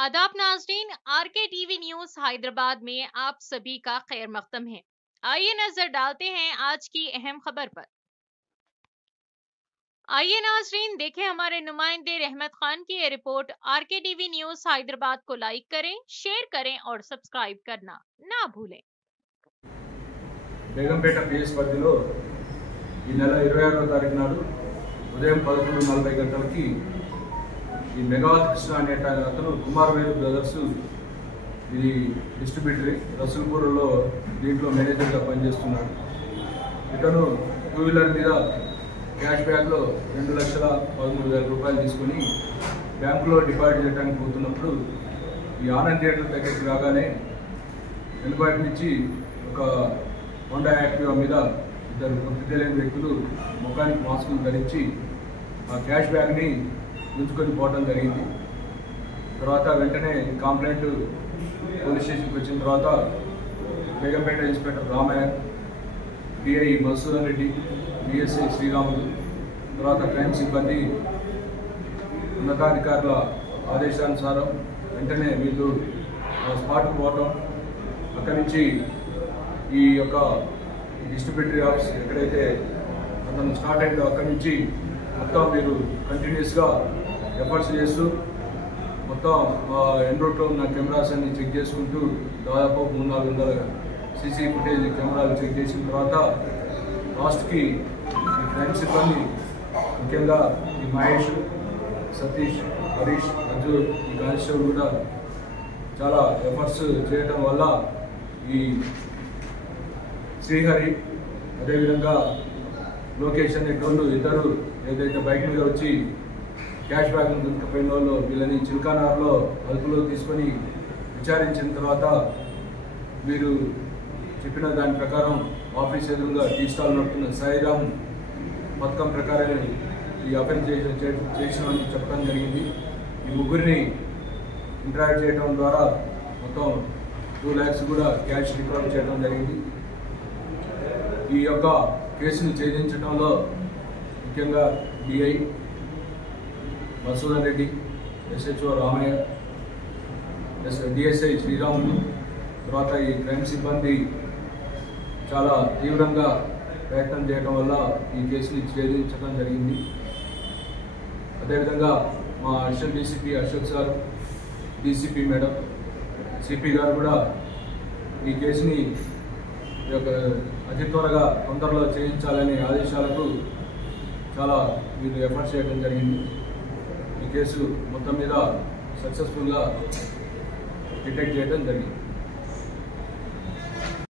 आदाब नाज़रीन, R K TV news Hyderabad में आप सभी का खैर मकदम है। आइए नजर डालते हैं आज की अहम खबर पर। आइए नाज़रीन देखें हमारे नुमाइंदे रहमत खान की ये report. RK TV news Hyderabad को लाइक करें, शेयर करें और सब्सक्राइब करना ना भूलें। బేగంపేట పిఎస్ పరిధిలో ఈ నెల 26వ తారీఖు నాడు ఉదయం 11:40 గంటలకి ఈ మెగావత్ కృష్ణ అనే అతను కుమారవేలు బ్రదర్స్ ఇది డిస్ట్రిబ్యూటరీ రసూల్పూర్లో దీంట్లో మేనేజర్గా పనిచేస్తున్నాడు. ఇతను 2 వీలర్ మీద క్యాష్ బ్యాగ్లో 2,13,000 రూపాయలు తీసుకొని బ్యాంకులో డిపాజిట్ చేయడానికి పోతున్నప్పుడు ఈ ఆనంద్ థియేటర్ దగ్గరికి రాగానే వెనుకటి నుంచి ఒక హోండా యాక్టివా మీద ఇద్దరు గుర్తు తెలియని వ్యక్తులు ముఖానికి మాస్కులు ధరించి ఆ క్యాష్ బ్యాగ్ని గుంజుకొని పోవడం జరిగింది. తర్వాత వెంటనే కంప్లైంట్ పోలీస్ స్టేషన్కి వచ్చిన తర్వాత Begumpet inspector Ramaiah, DI Masudan Reddy, DSI Sriramulu, తర్వాత క్రైమ్ సిబ్బంది ఉన్నతాధికారుల ఆదేశానుసారం వెంటనే వీళ్ళు స్పాట్కు పోవటం, అక్కడి నుంచి ఈ యొక్క డిస్ట్రిబ్యూటరీ ఆఫీస్ ఎక్కడైతే అతను స్టార్ట్ అయిందో అక్కడి నుంచి మొత్తం మీరు కంటిన్యూస్గా ఎఫర్ట్స్ చేస్తూ మొత్తం ఎన్ రూట్లో ఉన్న కెమెరాస్ అన్ని చెక్ చేసుకుంటూ దాదాపు 300-400 సీసీ ఫుటేజ్ కెమెరాలు చెక్ చేసిన తర్వాత లాస్ట్కి ఈ క్రైమ్ సిబ్బంది ముఖ్యంగా ఈ మహేష్, సతీష్, హరీష్, అర్జున్, ఈ కానిస్టేబుల్ కూడా చాలా ఎఫర్ట్స్ చేయడం వల్ల ఈ శ్రీహరి అదేవిధంగా లోకేష్ అనే టోళ్ళు ఇద్దరు ఏదైతే బైక్ మీద వచ్చి క్యాష్ బ్యాగ్ను గుర్తుకుపోయిన వాళ్ళు వీళ్ళని చిల్కానార్లో అదుపులో తీసుకొని విచారించిన తర్వాత వీరు చెప్పిన దాని ప్రకారం ఆఫీస్ ఎదురుగా టీ స్టాల్ నడుపుతున్న సాయిరామ్ పథకం ప్రకారం ఈ అఫెన్స్ చేసినామని చెప్పడం జరిగింది. ఈ ముగ్గురిని ఇంటరాక్ట్ చేయడం ద్వారా మొత్తం 2 lakhs కూడా క్యాష్ రికవర్ చేయడం జరిగింది. ఈ యొక్క కేసును ఛేదించడంలో ముఖ్యంగా DI Masudan Reddy, SHO Ramaiah, DSI Sriramulu, తర్వాత ఈ క్రైమ్ సిబ్బంది చాలా తీవ్రంగా ప్రయత్నం చేయడం వల్ల ఈ కేసుని ఛేదించడం జరిగింది. అదేవిధంగా మా additional DCP Ashok sir, DCP madam, CP గారు కూడా ఈ కేసుని అతి త్వరగా తొందరలో చేయించాలనే ఆదేశాలకు చాలా వీళ్ళు ఎఫర్ట్స్ చేయడం జరిగింది. ఈ కేసు మొత్తం మీద సక్సెస్ఫుల్గా డిటెక్ట్ చేయడం జరిగింది.